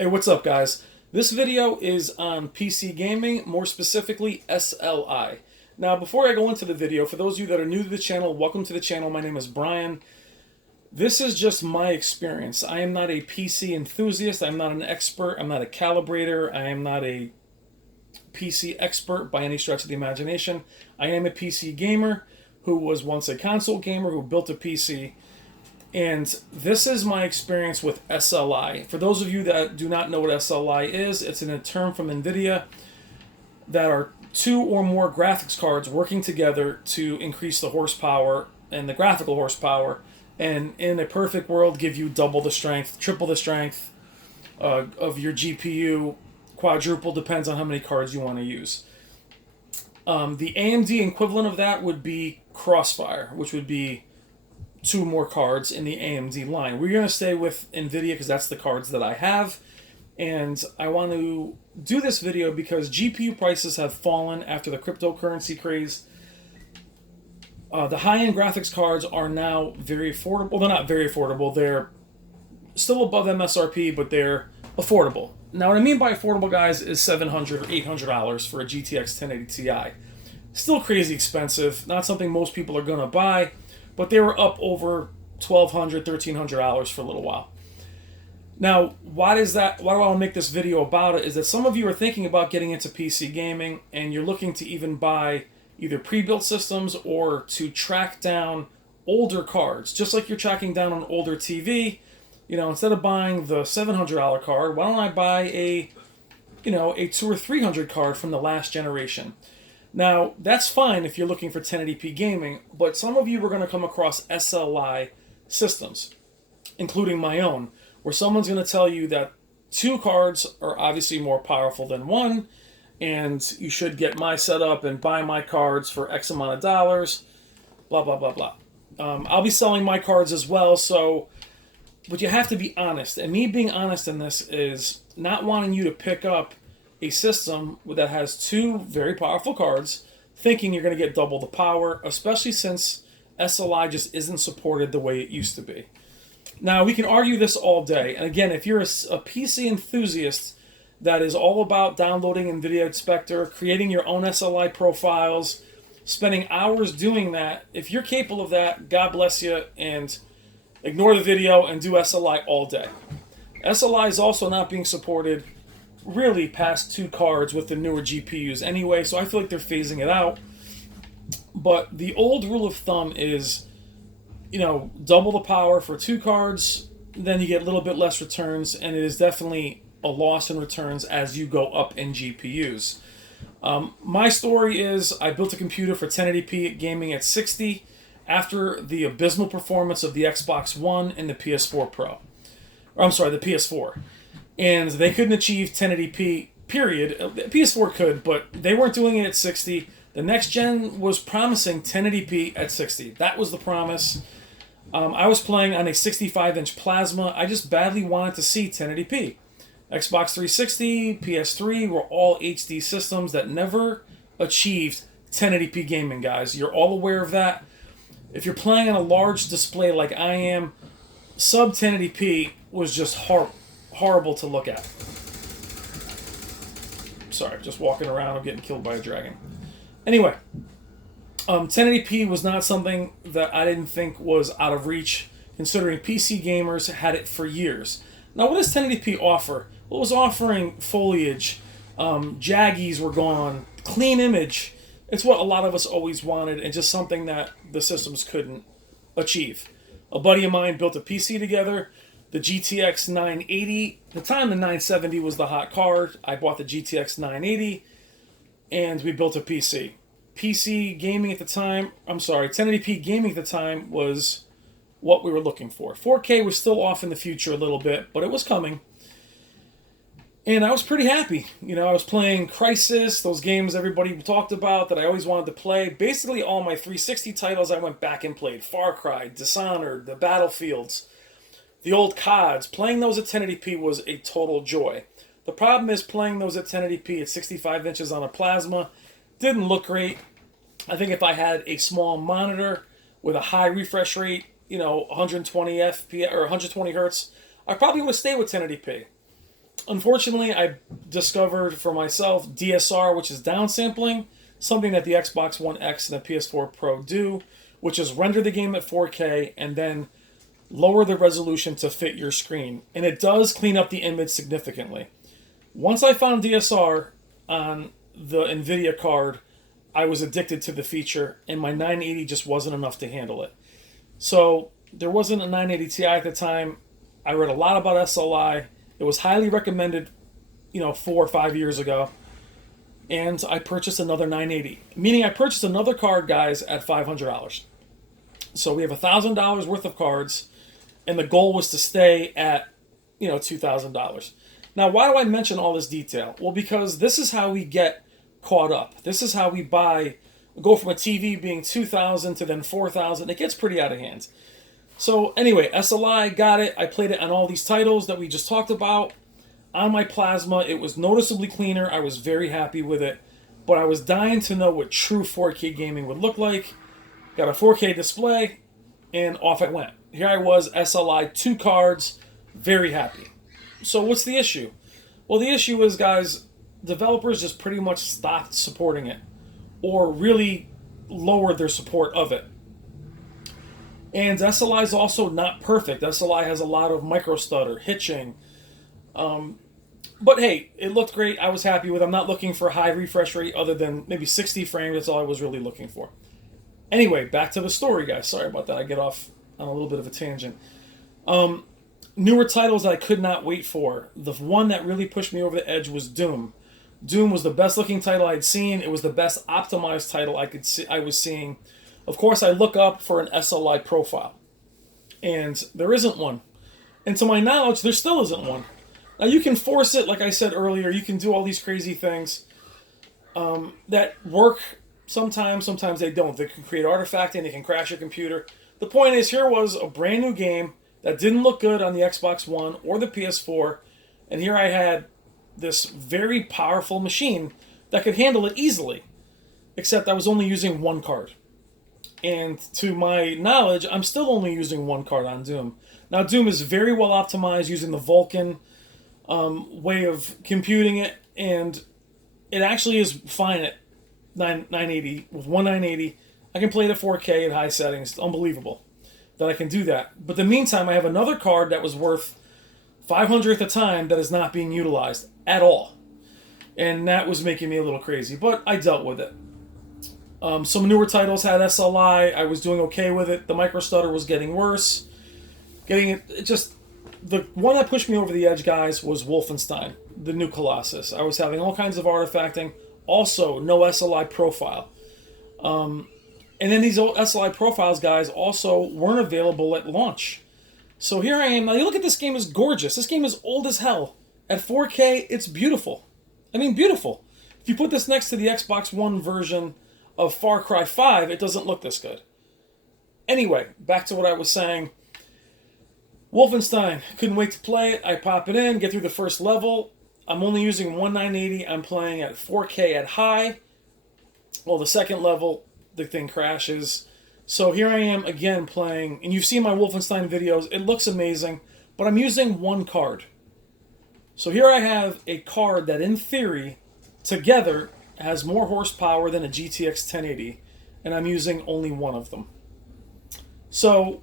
Hey, what's up, guys? This video is on PC gaming, more specifically SLI. Now, before I go into the video, for those of you that are new to the channel, welcome to the channel. My name is Brian. This is just my experience. I am not a PC enthusiast. I'm not an expert. I'm not a calibrator. I am not a PC expert by any stretch of the imagination. I am a PC gamer who was once a console gamer who built a PC. And this is my experience with SLI. For those of you that do not know what SLI is, it's a term from NVIDIA that are two or more graphics cards working together to increase the horsepower and the graphical horsepower, and in a perfect world give you double the strength, triple the strength of your GPU, quadruple, depends on how many cards you want to use. The AMD equivalent of that would be Crossfire, which would be two more cards in the AMD line. We're going to stay with NVIDIA because that's the cards that I have. And I want to do this video because GPU prices have fallen after the cryptocurrency craze. The high-end graphics cards are now very affordable. Well, they're not very affordable. They're still above MSRP, but they're affordable. Now, what I mean by affordable, guys, is $700 or $800 for a GTX 1080 Ti. Still crazy expensive. Not something most people are going to buy. But they were up over $1,200, $1,300 for a little while. Now, why do I want to make this video about it? Is that some of you are thinking about getting into PC gaming and you're looking to even buy either pre-built systems or to track down older cards. Just like you're tracking down an older TV, instead of buying the $700 card, why don't I buy a $200 or $300 card from the last generation? Now, that's fine if you're looking for 1080p gaming, but some of you are going to come across SLI systems, including my own, where someone's going to tell you that two cards are obviously more powerful than one, and you should get my setup and buy my cards for X amount of dollars, blah, blah, blah, blah. I'll be selling my cards as well, but you have to be honest. And me being honest in this is not wanting you to pick up a system that has two very powerful cards, thinking you're going to get double the power, especially since SLI just isn't supported the way it used to be. Now, we can argue this all day. And again, if you're a PC enthusiast that is all about downloading NVIDIA Inspector, creating your own SLI profiles, spending hours doing that, if you're capable of that, God bless you, and ignore the video and do SLI all day. SLI is also not being supported really past two cards with the newer GPUs anyway, so I feel like they're phasing it out. But the old rule of thumb is, double the power for two cards, then you get a little bit less returns, and it is definitely a loss in returns as you go up in GPUs. My story is I built a computer for 1080p gaming at 60 after the abysmal performance of the Xbox One and the PS4 Pro. The PS4. And they couldn't achieve 1080p, period. PS4 could, but they weren't doing it at 60. The next gen was promising 1080p at 60. That was the promise. I was playing on a 65-inch plasma. I just badly wanted to see 1080p. Xbox 360, PS3 were all HD systems that never achieved 1080p gaming, guys. You're all aware of that. If you're playing on a large display like I am, sub 1080p was just horrible to look at. Sorry, just walking around, I'm getting killed by a dragon. Anyway, 1080p was not something that I didn't think was out of reach, considering PC gamers had it for years. Now, what does 1080p offer? Well, it was offering foliage, jaggies were gone, clean image. It's what a lot of us always wanted, and just something that the systems couldn't achieve. A buddy of mine built a PC together, the GTX 980. At the time, the 970 was the hot card. I bought the GTX 980, and we built a PC. 1080p gaming at the time was what we were looking for. 4K was still off in the future a little bit, but it was coming. And I was pretty happy. I was playing Crysis, those games everybody talked about that I always wanted to play. Basically, all my 360 titles I went back and played. Far Cry, Dishonored, the Battlefields, the old CODs. Playing those at 1080p was a total joy. The problem is playing those at 1080p at 65 inches on a plasma didn't look great. I think if I had a small monitor with a high refresh rate, 120 FPS or 120 hertz, I probably would have stayed with 1080p. Unfortunately, I discovered for myself DSR, which is downsampling, something that the Xbox One X and the PS4 Pro do, which is render the game at 4K and then lower the resolution to fit your screen. And it does clean up the image significantly. Once I found DSR on the NVIDIA card, I was addicted to the feature, and my 980 just wasn't enough to handle it. So there wasn't a 980 Ti at the time. I read a lot about SLI. It was highly recommended, 4 or 5 years ago. And I purchased another 980. Meaning I purchased another card, guys, at $500. So we have $1,000 worth of cards, and the goal was to stay at, $2,000. Now, why do I mention all this detail? Well, because this is how we get caught up. This is how we go from a TV being $2,000 to then $4,000. It gets pretty out of hand. So anyway, SLI, got it. I played it on all these titles that we just talked about. On my Plasma, it was noticeably cleaner. I was very happy with it. But I was dying to know what true 4K gaming would look like. Got a 4K display, and off it went. Here I was, SLI, 2 cards, very happy. So what's the issue? Well, the issue is, guys, developers just pretty much stopped supporting it, or really lowered their support of it. And SLI is also not perfect. SLI has a lot of micro stutter, hitching. But hey, it looked great. I was happy with it. I'm not looking for a high refresh rate other than maybe 60 frames. That's all I was really looking for. Anyway, back to the story, guys. Sorry about that. I get off on a little bit of a tangent. Newer titles that I could not wait for. The one that really pushed me over the edge was Doom. Doom was the best looking title I'd seen. It was the best optimized title I was seeing. Of course, I look up for an SLI profile, and there isn't one. And to my knowledge, there still isn't one. Now, you can force it, like I said earlier. You can do all these crazy things that work sometimes. Sometimes they don't. They can create artifacting. They can crash your computer. The point is, here was a brand new game that didn't look good on the Xbox One or the PS4, and here I had this very powerful machine that could handle it easily, except I was only using one card. And to my knowledge, I'm still only using one card on Doom. Now, Doom is very well optimized using the Vulkan way of computing it, and it actually is fine at 980. With one 980, I can play it at 4K at high settings. It's unbelievable that I can do that. But in the meantime, I have another card that was worth $500 at the time that is not being utilized at all. And that was making me a little crazy, but I dealt with it. Some newer titles had SLI. I was doing okay with it. The micro stutter was getting worse. The one that pushed me over the edge, guys, was Wolfenstein, the new Colossus. I was having all kinds of artifacting. Also, no SLI profile. And then these old SLI profiles, guys, also weren't available at launch. So here I am. Now, you look at this game, is gorgeous. This game is old as hell. At 4K, it's beautiful. I mean, beautiful. If you put this next to the Xbox One version of Far Cry 5, it doesn't look this good. Anyway, back to what I was saying. Wolfenstein, couldn't wait to play it. I pop it in, get through the first level. I'm only using one 980. I'm playing at 4K at high. Well, the second level, the thing crashes. So here I am again playing, and you've seen my Wolfenstein videos. It looks amazing, but I'm using one card. So here I have a card that, in theory, together has more horsepower than a GTX 1080, and I'm using only one of them. So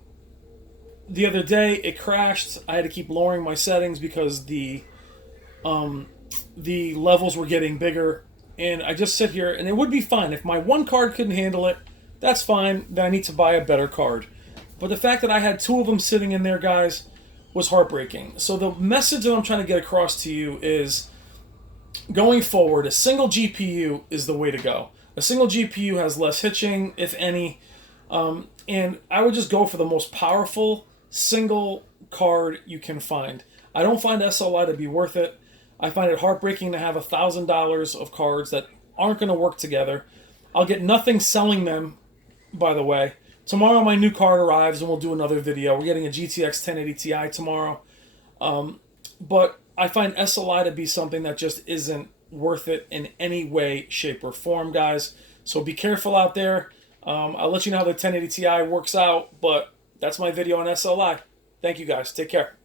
the other day it crashed. I had to keep lowering my settings because the levels were getting bigger, and I just sit here, and it would be fine if my one card couldn't handle it. That's fine. Then I need to buy a better card. But the fact that I had two of them sitting in there, guys, was heartbreaking. So the message that I'm trying to get across to you is, going forward, a single GPU is the way to go. A single GPU has less hitching, if any, and I would just go for the most powerful single card you can find. I don't find SLI to be worth it. I find it heartbreaking to have $1,000 of cards that aren't going to work together. I'll get nothing selling them, by the way. Tomorrow my new card arrives and we'll do another video. We're getting a GTX 1080 Ti tomorrow. But I find SLI to be something that just isn't worth it in any way, shape, or form, guys. So be careful out there. I'll let you know how the 1080 Ti works out, but that's my video on SLI. Thank you, guys. Take care.